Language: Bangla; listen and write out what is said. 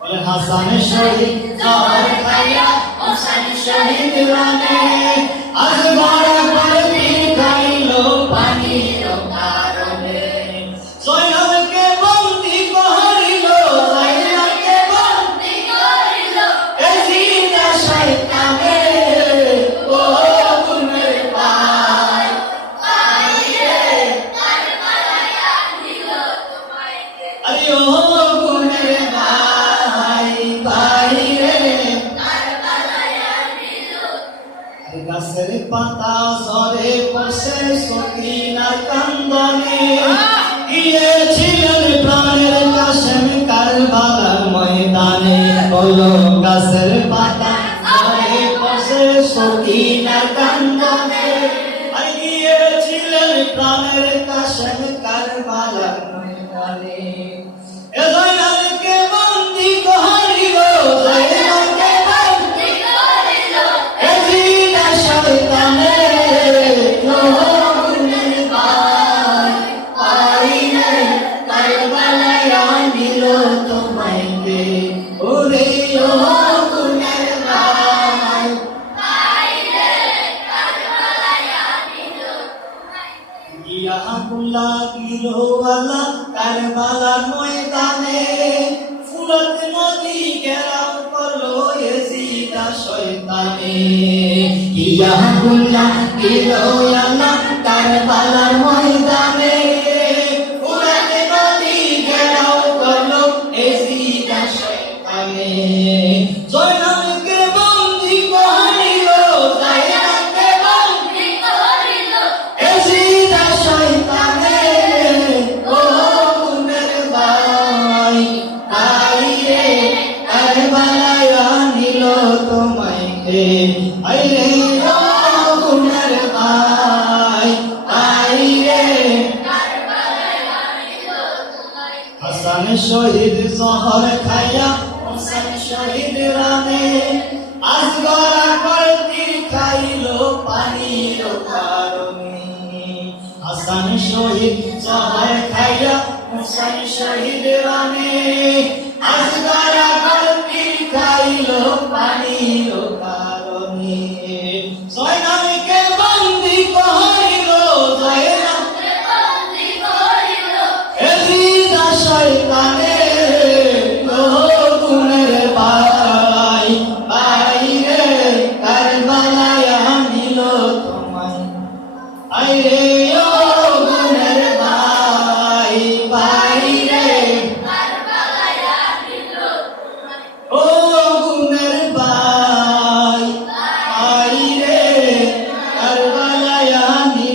বলে হাসান শহীদ জহর খাইয়া হোসেন শহীদ রানে আজ বড় বড়ি খাইল পানির কারণে জয়নালকে বন্দি করিল জয়নালকে বন্দি করিল এজিদা শয়তানে ও গুনের পায় পাইরে কারবালায় আনিল তোমায় আরে ও গুনের ভাই পাইরে কারবালায় আনিল গাছের পাতা ঝরে বসে সকিনার কান্দনে গিয়েছিলেন প্রাণের কাশেম কারবালার ময়দানে বলো গাছের পাতা ঝরে বসে সকিনার কান্দনে গিয়েছিলেন প্রাণের কাশেম কারবালার ময়দানে এ জয়নালকে বন্দি করিল জয়নালকে বন্দি করিল এজিদা শয়তানে গুনের ভাই পাইরে কারবালায় আনিল তোমায় কে ওরে ও গুনের ভাই পাইরে কারবালায় আনিল তোমায় ইয়া আগুলা গিরওয়ালা কারবালার ময়দানে ফুরত নদী ঘেরাও করলো এজিদা শয়তানে ইয়া আগুলা গিরওয়ালা কারবালার ময়দানে ফুরত নদী ঘেরাও করলো এজিদা শয়তানে জয়নালকে বন্দি করিল জয়নালকে বন্দি করিল এজিদা শয়তানে ও গুনের ভাই পাইরে কারবালায় আনিল তোমায় কে আইরে ও গুনের ভাই পাইরে কারবালায় আনিল তোমায় হাসান শহীদ জহর খাইয়া হোসেন শহীদ রানে আজ গড়া করতি খাইল পানির কারণে হাসান শহীদ জহর খাইয়া হোসেন শহীদ রানে আজ গড়া করতি খাইল পানির কারণে জয়নালকে বন্দি করিল জয়নালকে বন্দি করিল এজিদা শয়তানে ও গুনের ভাই পাইরে কারবালায় আনিল তোমায় আইরে ও গুনের ভাই পাইরে কারবালায় আনিল তোমায় ও গুনের ভাই পাইরে কারবালায় আনিল